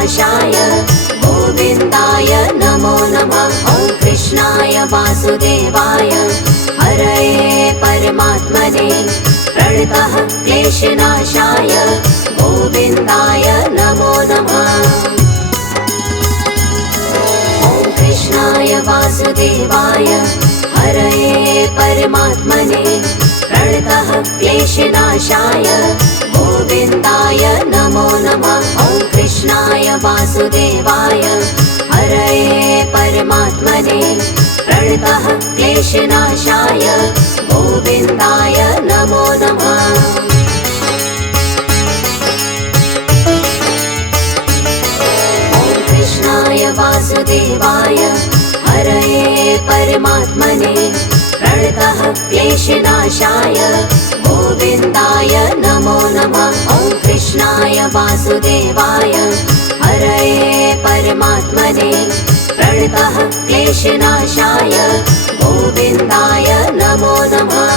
क्लेशनाशाय गोविन्दाय नमो नमः। ॐ कृष्णाय वासुदेवाय हरये परमात्मने प्रणतः क्लेशनाशाय गोविन्दाय नमो नमः। ॐ कृष्णाय वासुदेवाय हरये परमात्मने प्रणतः क्लेशनाशाय गोविन्दाय नमो नमः। ॐ कृष्णाय वासुदेवाय हरये परमात्मने प्रणतः क्लेशनाशाय गोविन्दाय नमो नमः। ॐ कृष्णाय वासुदेवाय हरये परमात्मने प्रणतः क्लेशनाशाय गोविन्दाय नमो नमः। ॐ कृष्णाय वासुदेवाय हरये परमात्मने प्रणतः क्लेशनाशाय गोविन्दाय नमो नमः।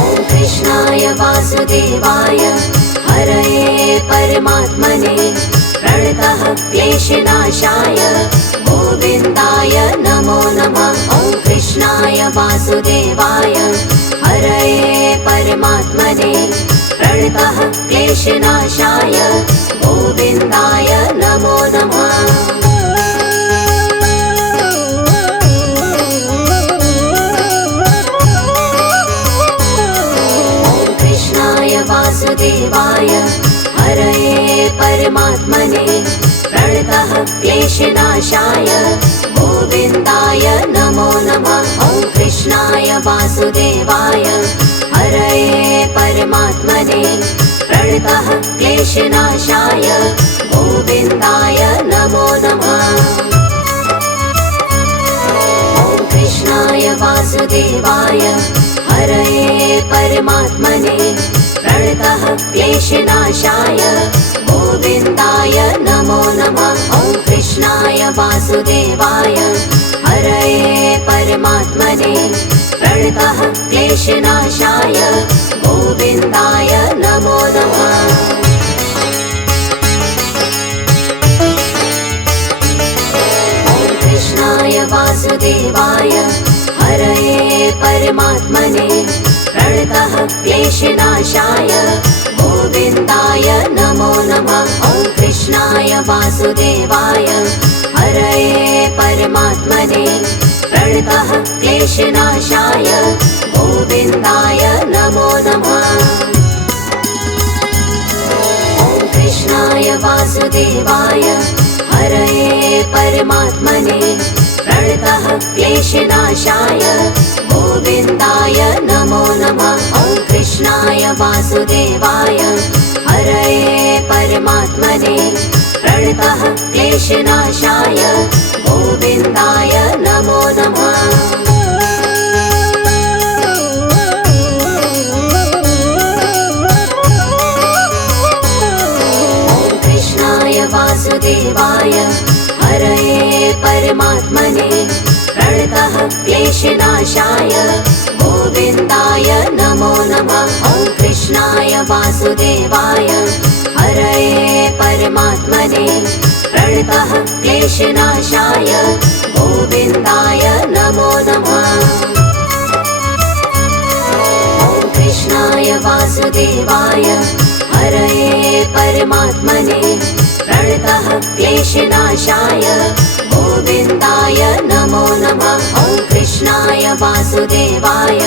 ॐ कृष्णाय वासुदेवाय हरये परमात्मने प्रणतः क्लेशनाशाय गोविन्दाय नमो नमः। ॐ कृष्णाय वासुदेवाय हरये परमात्मने प्रणतः क्लेशनाशाय गोविन्दाय नमो नमः। ॐ कृष्णाय वासुदेवाय हरये परमात्मने प्रणतः क्लेशनाशाय गोविन्दाय नमो नमः। ॐ कृष्णाय वासुदेवाय हरये परमात्मने प्रणतः क्लेशनाशाय गोविन्दाय नमो नमः। ॐ कृष्णाय वासुदेवाय हरये परमात्मने प्रणतः क्लेशनाशाय गोविन्दाय नमो नमः। ॐ कृष्णाय वासुदेवाय हरये परमात्मने प्रणतः क्लेशनाशाय गोविन्दाय नमो नमः। ॐ कृष्णाय वासुदेवाय हरये परमात्मने प्रणतः क्लेशनाशाय गोविन्दाय नमो नमः। ॐ कृष्णाय वासुदेवाय हरये परमात्मने प्रणतः क्लेशनाशाय गोविन्दाय नमो नमः। ॐ कृष्णाय वासुदेवाय हरये परमात्मने प्रणतः क्लेशनाशाय गोविन्दाय नमो नमः। ॐ कृष्णाय वासुदेवाय हरये परमात्मने प्रणतः क्लेशनाशाय गोविन्दाय नमो नमः। ॐ कृष्णाय वासुदेवाय हरये परमात्मने प्रणतः क्लेशनाशाय गोविन्दाय नमो नमः। ॐ कृष्णाय वासुदेवाय हरये परमात्मने प्रणतः क्लेशनाशाय गोविन्दाय नमो नमः। ॐ कृष्णाय वासुदेवाय हरये परमात्मने प्रणतः क्लेशनाशाय गोविन्दाय नमो नमः। ॐ कृष्णाय वासुदेवाय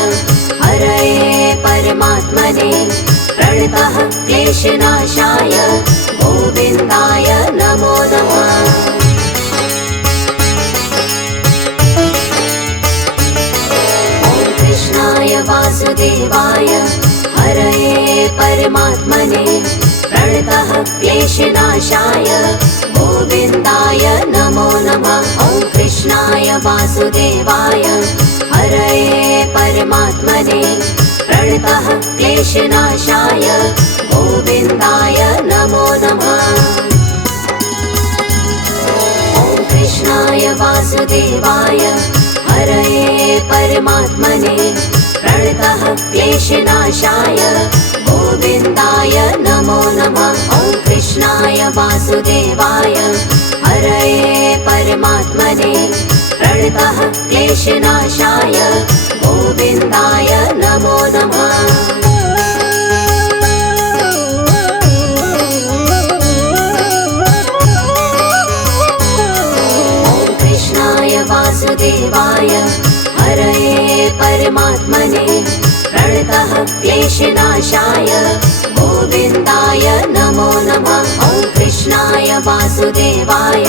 हरये परमात्मने प्रणतः क्लेशनाशाय गोविन्दाय नमो नमः। ॐ कृष्णाय वासुदेवाय हरये परमात्मने प्रणतः क्लेशनाशाय गोविन्दाय नमो नमः। ॐ कृष्णाय वासुदेवाय हरये परमात्मने प्रणतः क्लेशनाशाय गोविन्दाय नमो नमः। ॐ कृष्णाय वासुदेवाय हरये परमात्मने प्रणतः क्लेशनाशाय गोविन्दाय नमो नमः। ॐ वासुदेवाय हरये परमात्मने प्रणतः क्लेशनाशाय गोविन्दाय नमो नमः। वासुदेवाय हरये परमात्मने प्रणतः क्लेशनाशाय गोविन्दाय नमो नमः। ॐ कृष्णाय वासुदेवाय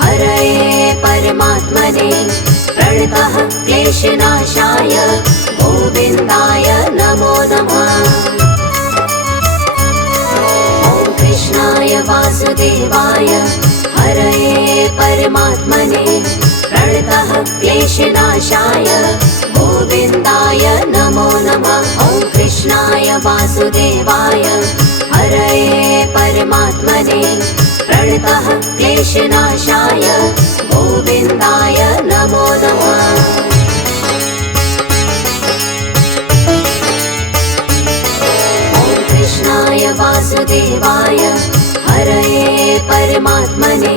हरये परमात्मने प्रणतः क्लेशनाशाय गोविन्दाय नमो नमः। ॐ कृष्णाय वासुदेवाय हरये परमात्मने प्रणतः क्लेशनाशाय गोविन्दाय नमो नमः। ॐ कृष्णाय वासुदेवाय हरये परमात्मने प्रणतः क्लेशनाशाय गोविन्दाय नमो नमः। ॐ कृष्णाय वासुदेवाय हरये परमात्मने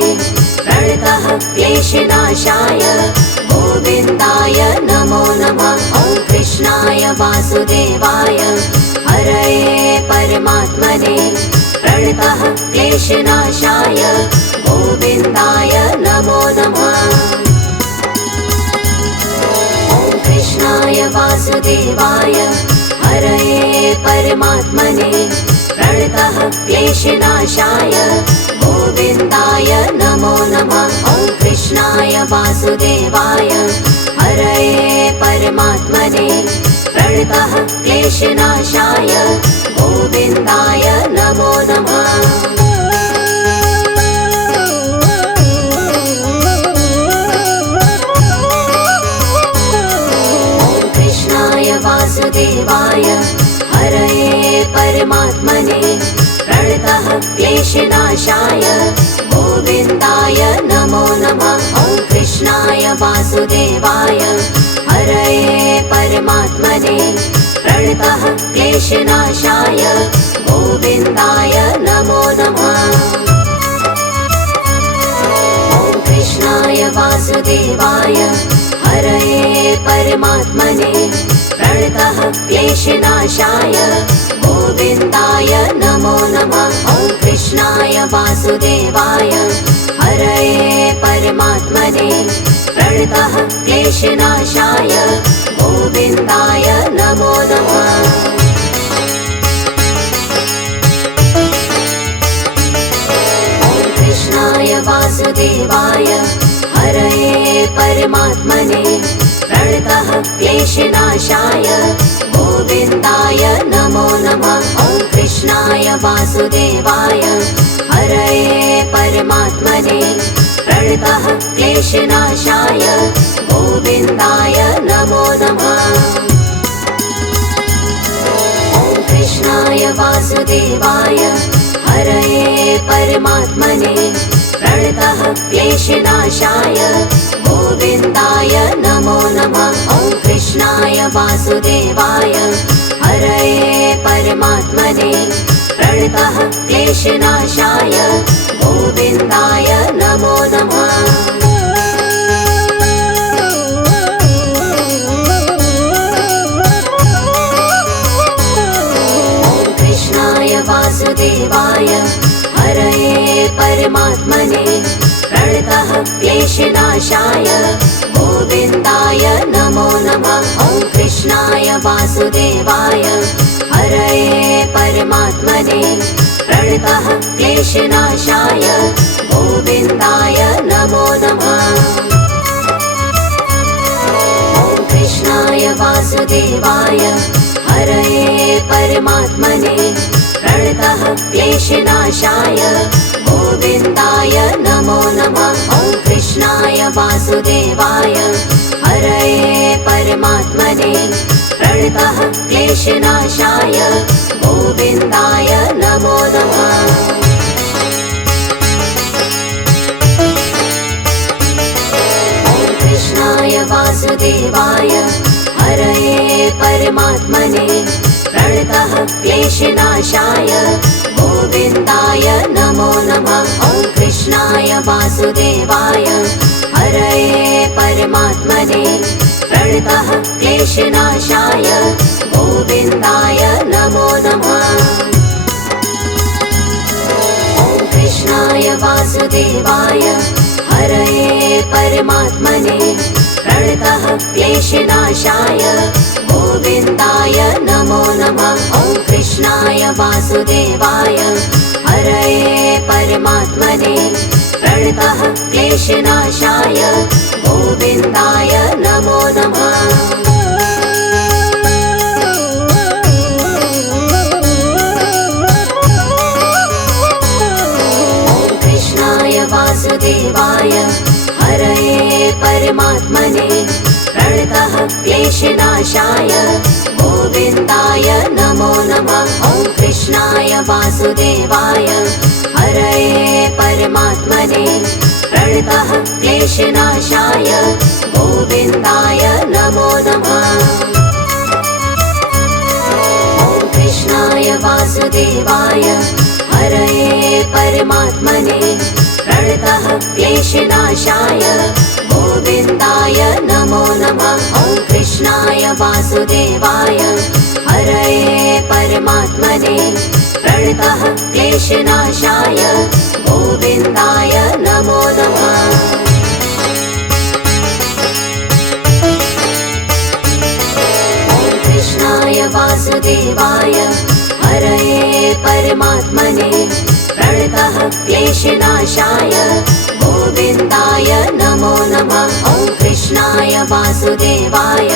प्रणतः क्लेशनाशाय गोविन्दाय नमो नमः। ॐ कृष्णाय वासुदेवाय हरये परमात्मने प्रणतः क्लेशनाशाय गोविन्दाय नमो नमः। ॐ कृष्णाय वासुदेवाय हरये परमात्मने प्रणतः क्लेशनाशाय गोविन्दाय नमो नमः। ॐ कृष्णाय वासुदेवाय हरये परमात्मने प्रणतः क्लेशनाशाय गोविन्दाय नमो नमः। ॐ कृष्णाय वासुदेवाय हरये परमात्मने प्रणतः क्लेशनाशाय गोविन्दाय नमो नमः। ॐ कृष्णाय वासुदेवाय हरये परमात्मने प्रणतः क्लेशनाशाय गोविन्दाय नमो नमः। ॐ कृष्णाय वासुदेवाय हरये परमात्मने प्रणतः क्लेशनाशाय गोविन्दाय नमो नमः। ॐ कृष्णाय वासुदेवाय हरये परमात्मने प्रणतः क्लेशनाशाय गोविन्दाय नमो नमः। ॐ कृष्णाय वासुदेवाय हरये परमात्मने प्रणतः क्लेशनाशाय गोविन्दाय नमो नमः। ॐ कृष्णाय वासुदेवाय हरये परमात्मने प्रणतः क्लेशनाशाय गोविन्दाय नमो नमः। ॐ कृष्णाय वासुदेवाय हरये परमात्मने प्रणतः क्लेशनाशाय गोविन्दाय नमो नमः। ॐ कृष्णाय वासुदेवाय हरये परमात्मने प्रणतः क्लेशनाशाय गोविन्दाय नमो नमः। ॐ कृष्णाय वासुदेवाय हरये परमात्मने प्रणतः क्लेशनाशाय गोविन्दाय नमो नमः। ॐ कृष्णाय वासुदेवाय हरये परमात्मने प्रणतः क्लेशनाशाय गोविन्दाय नमो नमः। ॐ कृष्णाय वासुदेवाय हरये परमात्मने प्रणतः क्लेशनाशाय गोविन्दाय नमो नमः। ॐ कृष्णाय वासुदेवाय हरये परमात्मने प्रणतः क्लेशनाशाय गोविन्दाय नमो नमः। ॐ कृष्णाय वासुदेवाय हरये परमात्मने प्रणतः क्लेशनाशाय गोविन्दाय नमो नमः। ॐ वासुदेवाय हरये परमात्मने प्रणतः क्लेशनाशाय गोविन्दाय नमो नमः। ॐ कृष्णाय वासुदेवाय हरये परमात्मने प्रणतः क्लेशनाशाय गोविन्दाय नमो नमः। ॐ कृष्णाय वासुदेवाय हरये परमात्मने प्रणतः क्लेशनाशाय गोविन्दाय नमो नमः। ॐ कृष्णाय वासुदेवाय हरये परमात्मने प्रणतः क्लेशनाशाय गोविन्दाय नमो नमः। ॐ कृष्णाय वासुदेवाय हरये परमात्मने प्रणतः क्लेशनाशाय गोविन्दाय नमो नमः। ॐ कृष्णाय वासुदेवाय हरये परमात्मने प्रणतः क्लेशनाशाय गोविन्दाय नमो नमः। ॐ कृष्णाय वासुदेवाय हरये परमात्मने प्रणतः क्लेशनाशाय गोविन्दाय नमो नमः। ॐ कृष्णाय वासुदेवाय हरये परमात्मने प्रणतः क्लेशनाशाय गोविन्दाय नमो नमः। ॐ कृष्णाय वासुदेवाय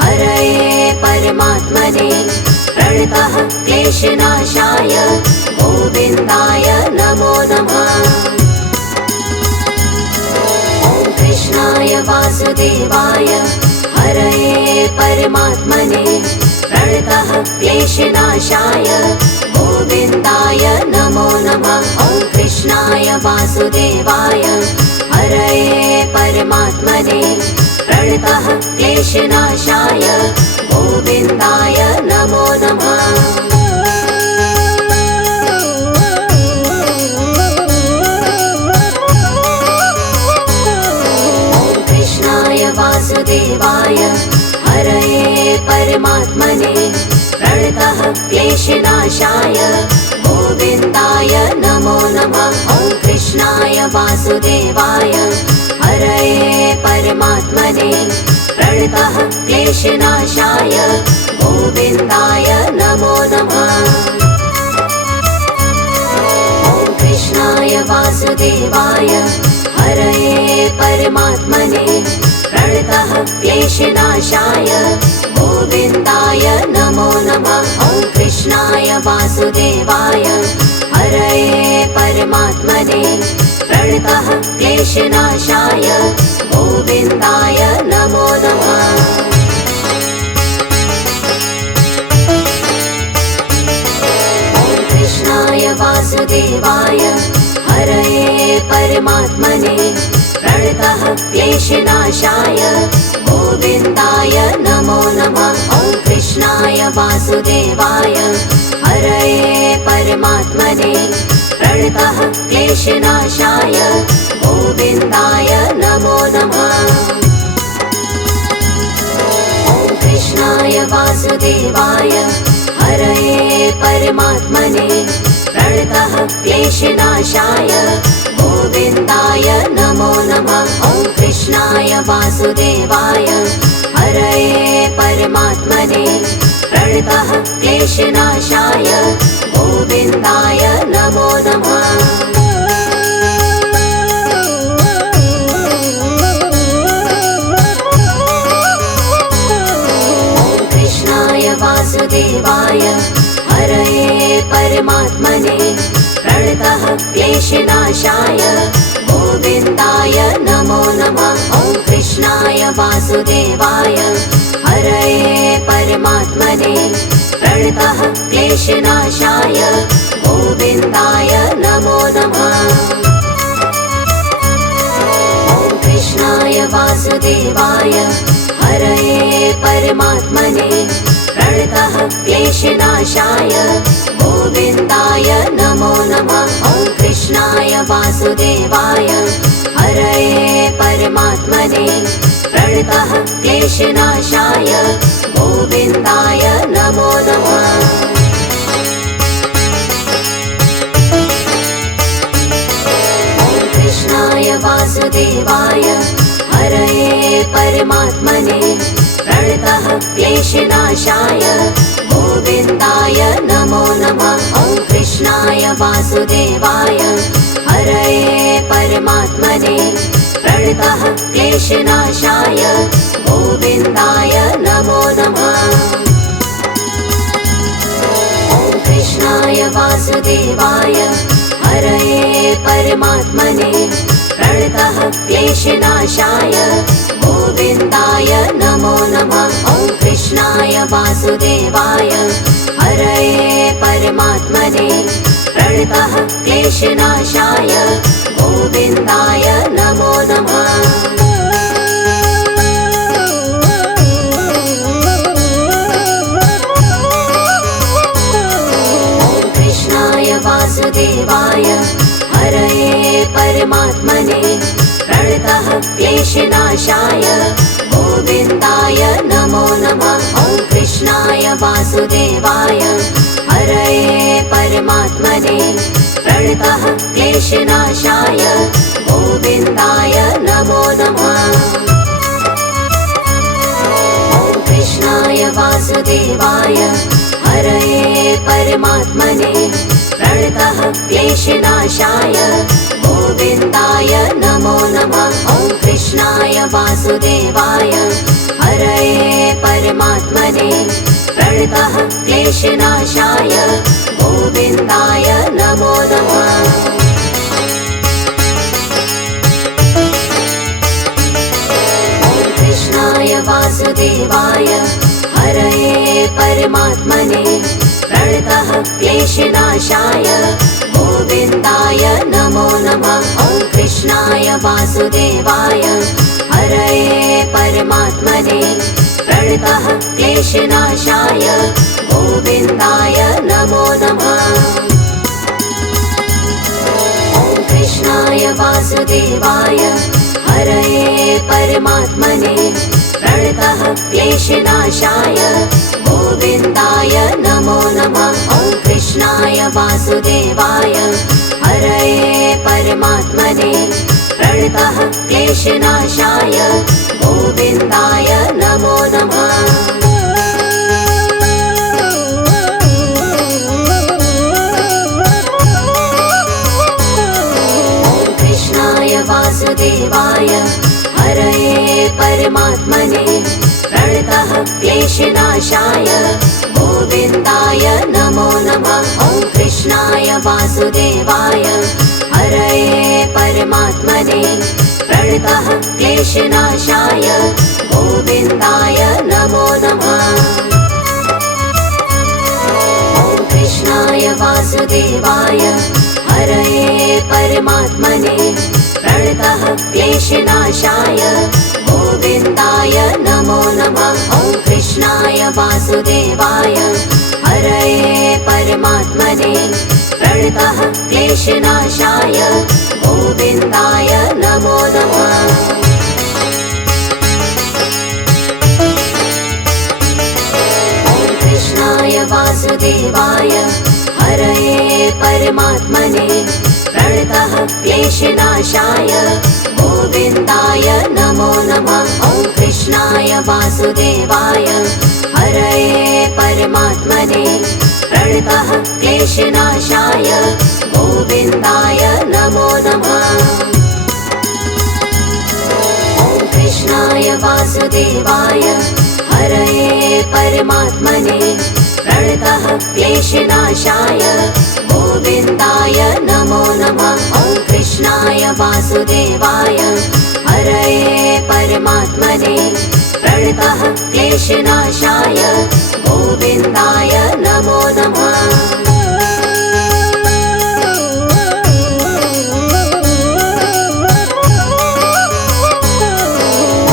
हरये परमात्मने प्रणतः क्लेशनाशाय गोविन्दाय नमो नमः। ॐ कृष्णाय वासुदेवाय हरये परमात्मने प्रणतः क्लेशनाशाय गोविन्दाय नमो नमः। ॐ कृष्णाय वासुदेवाय हरये परमात्मने प्रणतः क्लेशनाशाय गोविन्दाय नमो नमः। ॐ कृष्णाय वासुदेवाय हरये परमात्मने प्रणतः क्लेशनाशाय गोविन्दाय नमो नमः। ॐ कृष्णाय वासुदेवाय हरये परमात्मने प्रणतः क्लेशनाशाय गोविन्दाय नमो नमः। ॐ कृष्णाय वासुदेवाय हरये परमात्मने प्रणतः क्लेशनाशाय गोविन्दाय नमो नमः। ॐ कृष्णाय वासुदेवाय हरये परमात्मने प्रणतः क्लेशनाशाय गोविन्दाय नमो नमः। ॐ कृष्णाय वासुदेवाय हरये परमात्मने प्रणतः क्लेशनाशाय गोविन्दाय नमो नमः। ॐ कृष्णाय वासुदेवाय हरये परमात्मने प्रणतः क्लेशनाशाय गोविन्दाय नमो नमः। ॐ कृष्णाय वासुदेवाय हरये परमात्मने प्रणतः क्लेशनाशाय गोविन्दाय नमो नमः। ॐ कृष्णाय वासुदेवाय हरये परमात्मने प्रणतः क्लेशनाशाय गोविन्दाय नमो नमः। ॐ कृष्णाय वासुदेवाय हरये परमात्मने प्रणतः क्लेशनाशाय गोविन्दाय नमो नमः। ॐ कृष्णाय वासुदेवाय हरये परमात्मने प्रणतः क्लेशनाशाय गोविन्दाय नमो नमः। ॐ कृष्णाय वासुदेवाय हरये परमात्मने प्रणतः क्लेशनाशाय गोविन्दाय नमो नमः। ॐ कृष्णाय वासुदेवाय वासुदेवाय हरये परमात्मने प्रणतः क्लेशनाशाय गोविन्दाय नमो नमः। कृष्णाय वासुदेवाय हरये परमात्मने प्रणतः क्लेशनाशाय गोविन्दाय नमो नमः। ॐ कृष्णाय वासुदेवाय हरये परमात्मने प्रणतः क्लेशनाशाय गोविन्दाय नमो नमः। ॐ कृष्णाय वासुदेवाय हरये परमात्मने प्रणतः क्लेशनाशाय गोविन्दाय नमो नमः। ॐ कृष्णाय वासुदेवाय हरये परमात्मने प्रणतः क्लेशनाशाय गोविन्दाय नमो नमः। वासुदेवाय हरये परमात्मने प्रणतः क्लेशनाशाय गोविन्दाय नमो नमः। ॐ कृष्णाय वासुदेवाय हरये परमात्मने प्रणतः क्लेशनाशाय गोविन्दाय नमो नमः। ॐ कृष्णाय वासुदेवाय हरये परमात्मने प्रणतः क्लेशनाशाय गोविन्दाय नमो नमः। ॐ कृष्णाय वासुदेवाय हरये परमात्मने प्रणतः क्लेशनाशाय गोविन्दाय नमो नमः। ॐ कृष्णाय वासुदेवाय हरये परमात्मने प्रणतः क्लेशनाशाय गोविन्दाय नमो नमः। ॐ कृष्णाय वासुदेवाय हरये परमात्मने प्रणतः क्लेशनाशाय गोविन्दाय नमो नमः। ॐ कृष्णाय वासुदेवाय हरये परमात्मने प्रणतः क्लेशनाशाय गोविन्दाय नमो नमः। ॐ कृष्णाय वासुदेवाय हरये परमात्मने प्रणतः क्लेशनाशाय गोविन्दाय नमो नमः। ॐ कृष्णाय वासुदेवाय हरये परमात्मने प्रणतः क्लेशनाशाय गोविन्दाय नमो नमः। ॐ कृष्णाय वासुदेवाय हरये परमात्मने प्रणतः क्लेशनाशाय गोविन्दाय नमो नमः। ॐ कृष्णाय वासुदेवाय हरये परमात्मने प्रणतः क्लेशनाशाय गोविन्दाय नमो नमः। ॐ कृष्णाय वासुदेवाय हरये परमात्मने प्रणतः क्लेशनाशाय गोविन्दाय नमो नमः। ॐ कृष्णाय वासुदेवाय हरये परमात्मने प्रणतः क्लेशनाशाय गोविन्दाय नमो नमः। ॐ कृष्णाय वासुदेवाय हरये परमात्मने प्रणतः क्लेशनाशाय गोविन्दाय नमो नमः। ॐ कृष्णाय वासुदेवाय हरये परमात्मने प्रणतः क्लेशनाशाय गोविन्दाय नमो नमः। ॐ कृष्णाय वासुदेवाय हरये परमात्मने प्रणतः क्लेशनाशाय गोविन्दाय नमो नमः।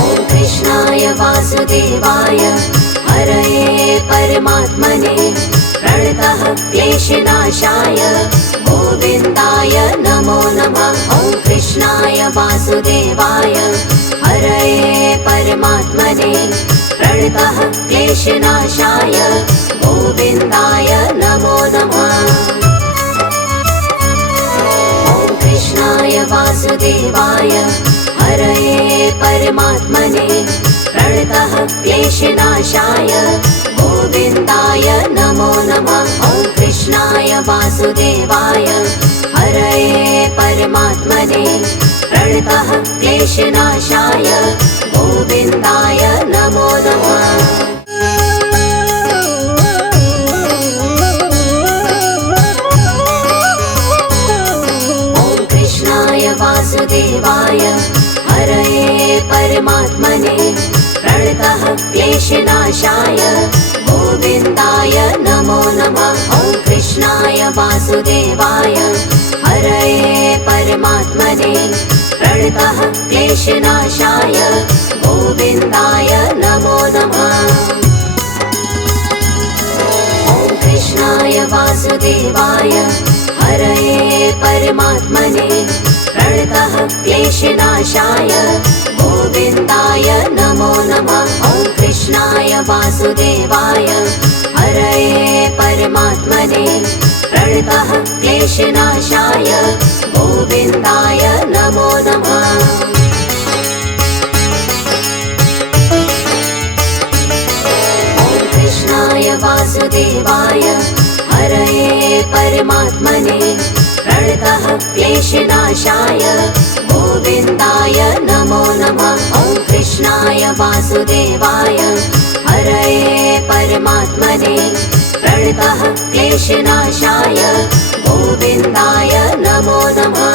ॐ कृष्णाय वासुदेवाय हरये परमात्मने प्रणतः क्लेशनाशाय गोविन्दाय नमो नमः। ॐ वासुदेवाय हरये परमात्मने प्रणतः क्लेशनाशाय गोविन्दाय नमो नमः। ॐ कृष्णाय वासुदेवाय हरये परमात्मने प्रणतः क्लेशनाशाय गोविन्दाय नमो नमः। ॐ कृष्णाय वासुदेवाय हरये परमात्मने प्रणतः क्लेशनाशाय गोविन्दाय नमो नमः। ॐ कृष्णाय वासुदेवाय हरये परमात्मने प्रणतः क्लेशनाशाय गोविन्दाय नमो नमः। ॐ कृष्णाय वासुदेवाय हरये परमात्मने प्रणतः क्लेशनाशाय गोविन्दाय नमो नमः। ॐ कृष्णाय वासुदेवाय हरये परमात्मने प्रणतः क्लेशनाशाय गोविन्दाय नमो नमः। ॐ कृष्णाय वासुदेवाय हरये परमात्मने प्रणतः क्लेशनाशाय गोविन्दाय नमो नमः। ॐ कृष्णाय वासुदेवाय हरये परमात्मने प्रणतः क्लेशनाशाय गोविन्दाय नमो नमः। ॐ कृष्णाय वासुदेवाय हरये परमात्मने प्रणतः क्लेशनाशाय गोविन्दाय नमो नमः।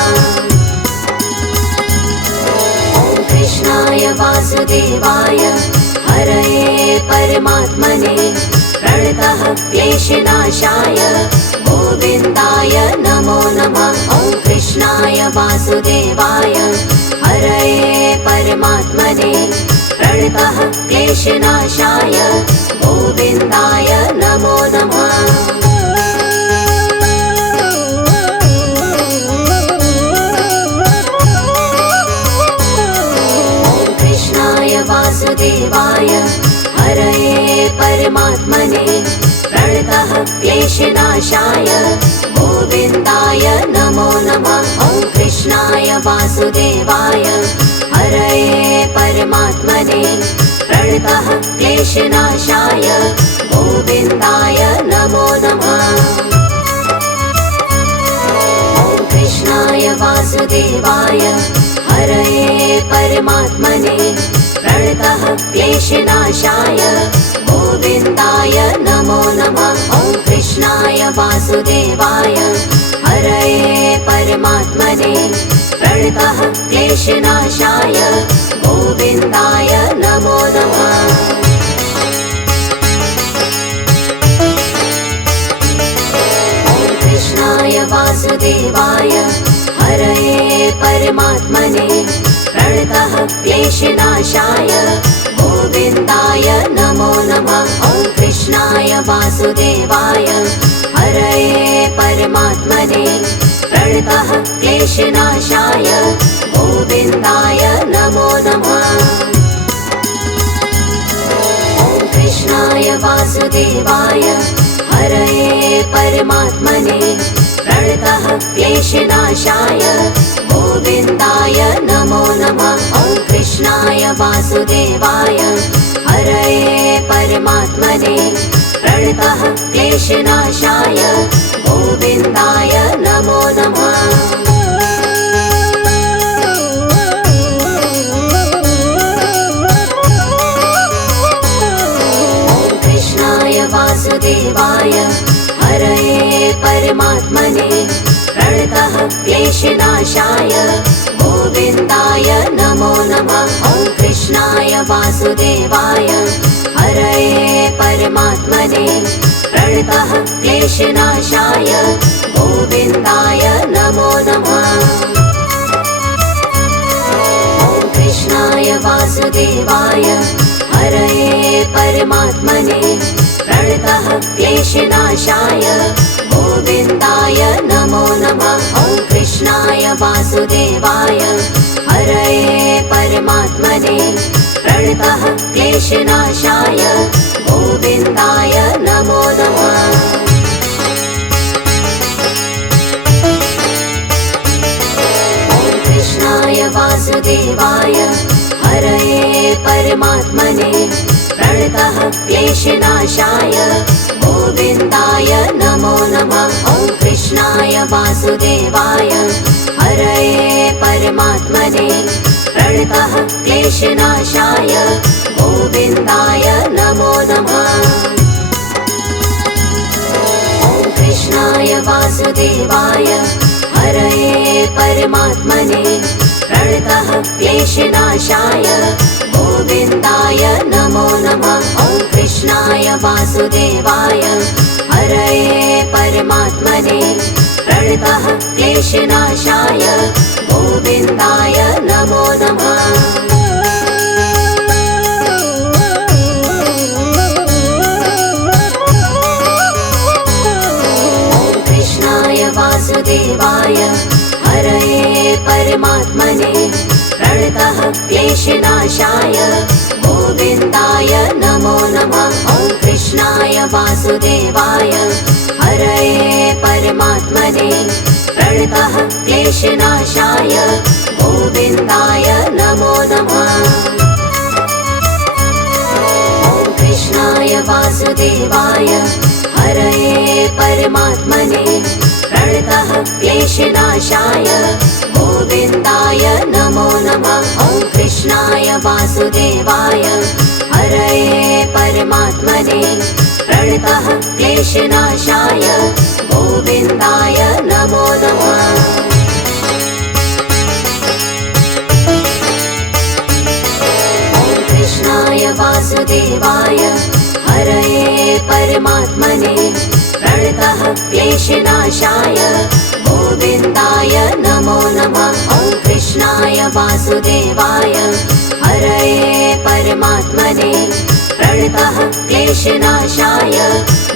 ॐ कृष्णाय वासुदेवाय हरये परमात्मने प्रणतः क्लेशनाशाय गोविन्दाय नमो नमः। ॐ कृष्णाय वासुदेवाय हरये परमात्मने प्रणतः क्लेशनाशाय गोविन्दाय नमो नमः। ॐ कृष्णाय वासुदेवाय हरये परमात्मने प्रणतः क्लेशनाशाय गोविन्दाय नमो नमः। ॐ कृष्णाय वासुदेवाय हरये परमात्मने प्रणतः क्लेशनाशाय गोविन्दाय नमो नमः। ॐ कृष्णाय वासुदेवाय हरये परमात्मने प्रणतः क्लेशनाशाय गोविन्दाय नमो नमः। ॐ कृष्णाय वासुदेवाय हरये परमात्मने प्रणतः क्लेशनाशाय गोविन्दाय नमो नमः। ॐ कृष्णाय वासुदेवाय हरये परमात्मने प्रणतः क्लेशनाशाय गोविन्दाय नमो नमः। ॐ कृष्णाय वासुदेवाय हरये परमात्मने प्रणतः क्लेशनाशाय गोविन्दाय नमो नमः। ॐ कृष्णाय वासुदेवाय हरये परमात्मने प्रणतः क्लेशनाशाय गोविन्दाय नमो नमः। ॐ कृष्णाय वासुदेवाय हरये परमात्मने प्रणतः क्लेशनाशाय गोविन्दाय नमो नमः। ॐ कृष्णाय वासुदेवाय हरये परमात्मने प्रणतः क्लेशनाशाय गोविन्दाय नमो नमः। ॐ कृष्णाय वासुदेवाय हरये परमात्मने प्रणतः क्लेशनाशाय गोविन्दाय नमो नमः। ॐ कृष्णाय वासुदेवाय हरये परमात्मने प्रणतः क्लेशनाशाय गोविन्दाय नमो नमः। ॐ कृष्णाय वासुदेवाय हरये परमात्मने प्रणतः क्लेशनाशाय गोविन्दाय नमो नमः। कृष्णाय वासुदेवाय हरये परमात्मने प्रणतः क्लेशनाशाय गोविन्दाय नमो नमः। ॐ कृष्णाय वासुदेवाय हरये परमात्मने प्रणतः क्लेशनाशाय गोविन्दाय नमो नमः। ॐ कृष्णाय वासुदेवाय हरये परमात्मने प्रणतः क्लेशनाशाय गोविन्दाय नमो नमः। ॐ कृष्णाय वासुदेवाय हरये परमात्मने प्रणतः क्लेशनाशाय गोविन्दाय नमो नमः। वासुदेवाय हरये परमात्मने प्रणतः क्लेशनाशाय गोविन्दाय नमो नमः। ॐ कृष्णाय वासुदेवाय हरये परमात्मने प्रणतः क्लेशनाशाय गोविन्दाय नमो नमः। ॐ कृष्णाय वासुदेवाय हरये परमात्मने प्रणतः क्लेशनाशाय गोविन्दाय नमो नमः। ॐ कृष्णाय वासुदेवाय हरये परमात्मने प्रणतः क्लेशनाशाय गोविन्दाय नमो नमः। ॐ कृष्णाय वासुदेवाय हरये परमात्मने प्रणतः क्लेशनाशाय गोविन्दाय नमो नमः। ॐ कृष्णाय वासुदेवाय हरये परमात्मने प्रणतः क्लेशनाशाय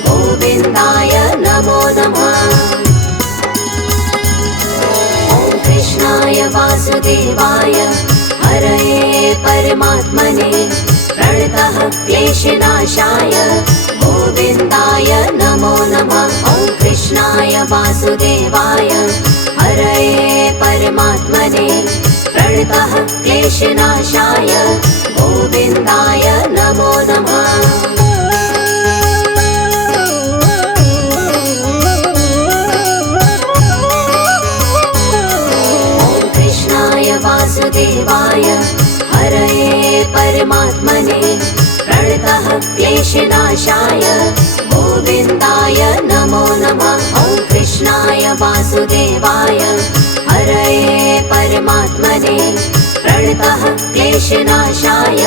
गोविन्दाय नमो नमः। ॐ कृष्णाय वासुदेवाय हरये परमात्मने प्रणतः क्लेशनाशाय गोविन्दाय नमो नमः। ॐ कृष्णाय वासुदेवाय हरये परमात्मने प्रणतः क्लेशनाशाय गोविन्दाय नमो नमः। ॐ कृष्णाय वासुदेवाय हरये परमात्मने प्रणतः क्लेशनाशाय गोविन्दाय नमो नमः। ॐ कृष्णाय वासुदेवाय हरये परमात्मने प्रणतः क्लेशनाशाय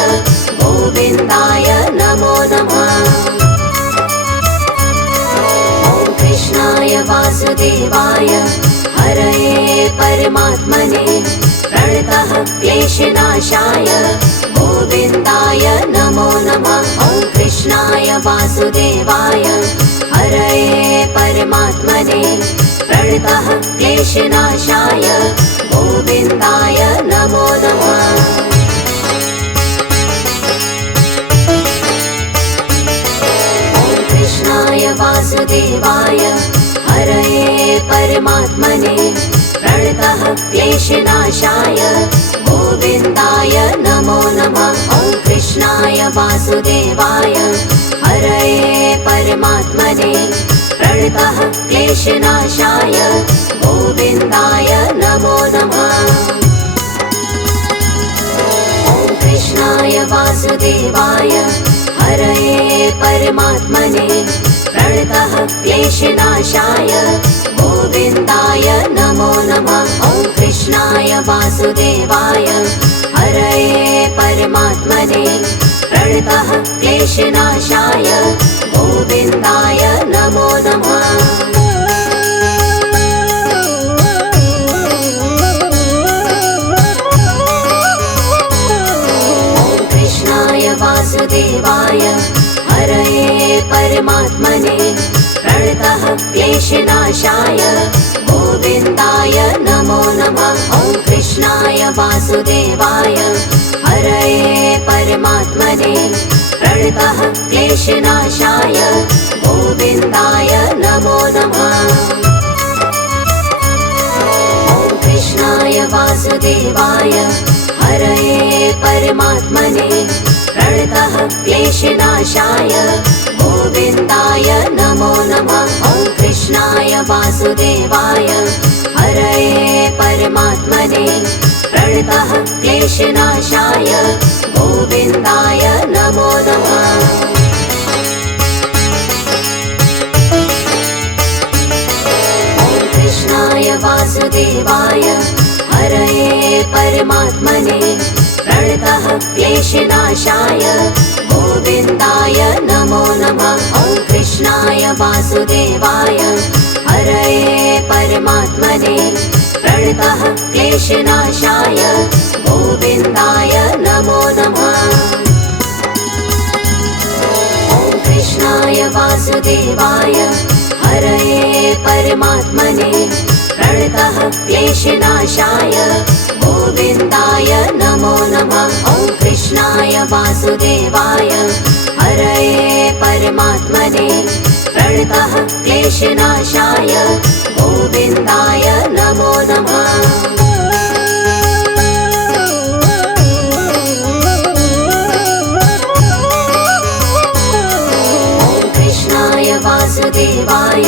गोविन्दाय नमो नमः। ॐ कृष्णाय वासुदेवाय हरये परमात्मने प्रणतः क्लेशनाशाय गोविन्दाय नमो नमः। ॐ कृष्णाय वासुदेवाय हरये परमात्मने प्रणतः क्लेशनाशाय गोविन्दाय नमो नमः। ॐ कृष्णाय वासुदेवाय हरये परमात्मने प्रणतः क्लेशनाशाय गोविन्दाय नमो नमः। ॐ कृष्णाय वासुदेवाय हरये परमात्मने प्रणतः क्लेशनाशाय गोविन्दाय नमो नमः। ॐ कृष्णाय वासुदेवाय हरये परमात्मने प्रणतः क्लेशनाशाय गोविन्दाय नमो नमः। ॐ कृष्णाय वासुदेवाय हरये परमात्मने प्रणतः क्लेशनाशाय गोविन्दाय नमो नमः। ॐ कृष्णाय वासुदेवाय हरये परमात्मने प्रणतः क्लेशनाशाय गोविन्दाय नमो नमः। ॐ कृष्णाय वासुदेवाय हरये परमात्मने प्रणतः क्लेशनाशाय गोविन्दाय नमो नमः। ॐ कृष्णाय वासुदेवाय हरये परमात्मने प्रणतः क्लेशनाशाय गोविन्दाय नमो नमः। ॐ कृष्णाय वासुदेवाय हरये परमात्मने प्रणतः क्लेशनाशाय गोविन्दाय नमो नमः। ॐ कृष्णाय वासुदेवाय हरये परमात्मने प्रणतः क्लेशनाशाय गोविन्दाय नमो नमः। ॐ कृष्णाय वासुदेवाय हरये परमात्मने प्रणतः क्लेशनाशाय गोविन्दाय नमो नमः। ॐ कृष्णाय वासुदेवाय हरये परमात्मने प्रणतः क्लेशनाशाय गोविन्दाय नमो नमः। ॐ कृष्णाय वासुदेवाय हरये परमात्मने प्रणतः क्लेशनाशाय गोविन्दाय नमो नमः। ॐ कृष्णाय वासुदेवाय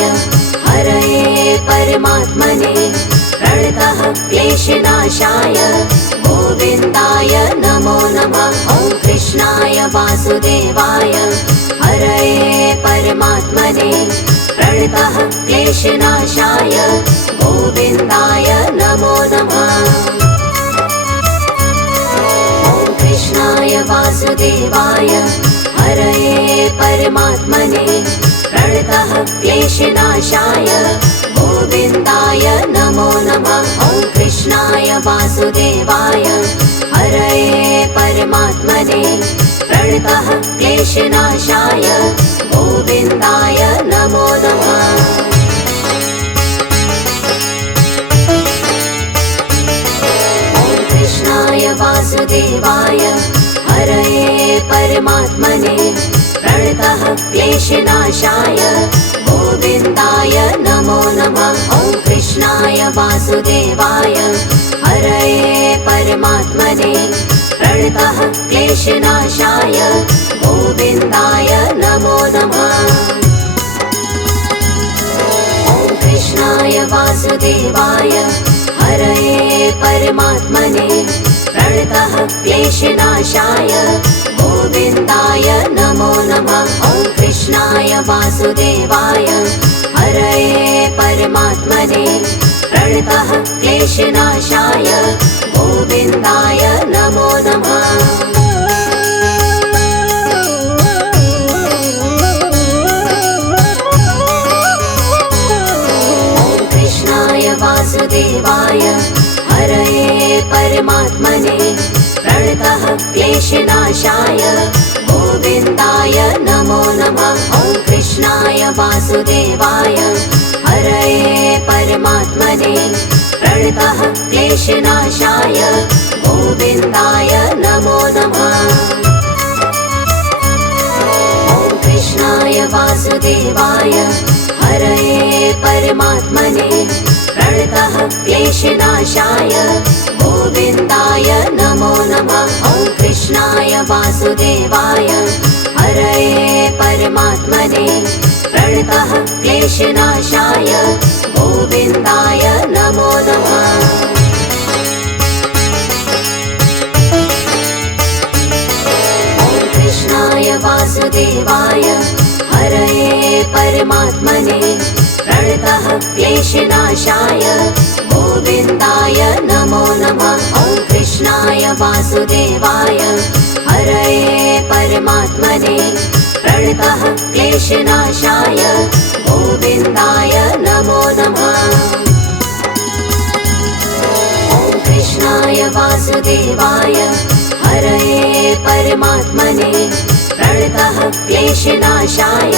हरये परमात्मने प्रणतः क्लेशनाशाय गोविन्दाय नमो नमः। ॐ कृष्णाय वासुदेवाय हरये परमात्मने प्रणतः क्लेशनाशाय गोविन्दाय नमो नमः। ॐ कृष्णाय वासुदेवाय हरये परमात्मने प्रणतः क्लेशनाशाय गोविन्दाय नमो नमः। ॐ कृष्णाय वासुदेवाय हरये परमात्मने प्रणतः क्लेशनाशाय गोविन्दाय नमो नमः। ॐ कृष्णाय वासुदेवाय हरये परमात्मने प्रणतः क्लेशनाशाय गोविन्दाय नमो नमः। ॐ कृष्णाय वासुदेवाय हरये परमात्मने प्रणतः क्लेशनाशाय गोविन्दाय नमो नमः। ॐ कृष्णाय वासुदेवाय हरये परमात्मने प्रणतः क्लेशनाशाय गोविन्दाय नमो नमः। ॐ कृष्णाय वासुदेवाय हरये परमात्मने प्रणतः क्लेशनाशाय गोविन्दाय नमो नमः। ॐ कृष्णाय वासुदेवाय हरये परमात्मने प्रणतः क्लेशनाशाय गोविन्दाय नमो नमः। ॐ कृष्णाय वासुदेवाय हरये परमात्मने प्रणतः क्लेशनाशाय गोविन्दाय नमो नमः। ॐ कृष्णाय वासुदेवाय हरये परमात्मने प्रणतः क्लेशनाशाय गोविन्दाय नमो नमः। ॐ कृष्णाय वासुदेवाय हरये परमात्मने प्रणतः क्लेशनाशाय गोविन्दाय नमो नमः। ॐ कृष्णाय वासुदेवाय हरये परमात्मने प्रणतः क्लेशनाशाय गोविन्दाय नमो नमः। ॐ कृष्णाय वासुदेवाय हरये परमात्मने प्रणतः क्लेशनाशाय गोविन्दाय नमो नमः। ॐ कृष्णाय वासुदेवाय हरये परमात्मने प्रणतः क्लेशनाशाय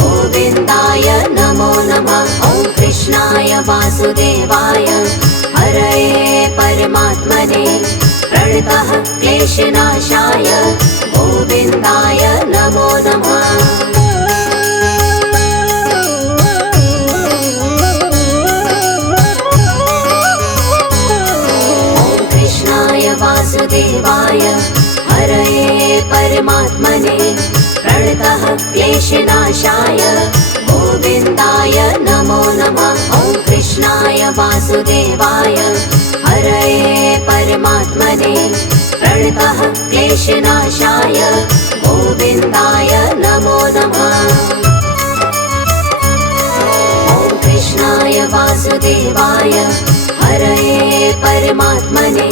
गोविन्दाय नमो नमः। ॐ कृष्णाय वासुदेवाय हरये परमात्मने परमात्मने प्रणतः क्लेशनाशाय गोविन्दाय नमो नमः। वासुदेवाय हरये परमात्मने प्रणतः क्लेशनाशाय गोविन्दाय नमो नमः। ॐ कृष्णाय वासुदेवाय हरये परमात्मने प्रणतः क्लेशनाशाय गोविन्दाय नमो नमः। ॐ कृष्णाय वासुदेवाय हरये परमात्मने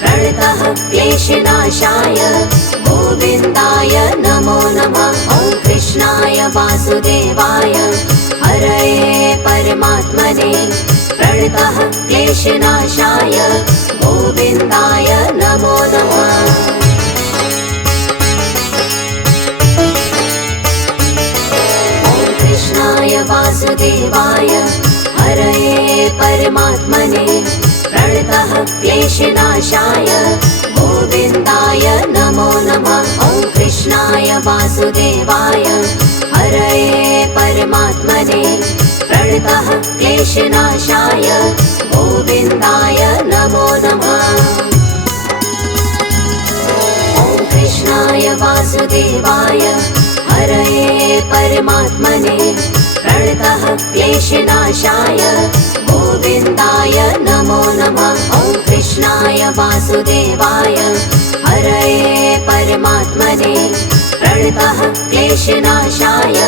प्रणतः क्लेशनाशाय गोविन्दाय नमो नमः। ॐ कृष्णाय वासुदेवाय हरये परमात्मने प्रणतः क्लेशनाशाय गोविन्दाय नमो नमः। ॐ कृष्णाय वासुदेवाय हरये परमात्मने प्रणतः क्लेशनाशाय गोविन्दाय नमो नमः। ॐ कृष्णाय वासुदेवाय हरये परमात्मने प्रणतः क्लेशनाशाय गोविन्दाय नमो नमः। ॐ कृष्णाय वासुदेवाय हरये परमात्मने प्रणतः क्लेशनाशाय गोविन्दाय नमो नमः। ॐ कृष्णाय वासुदेवाय हरये परमात्मने प्रणतः क्लेशनाशाय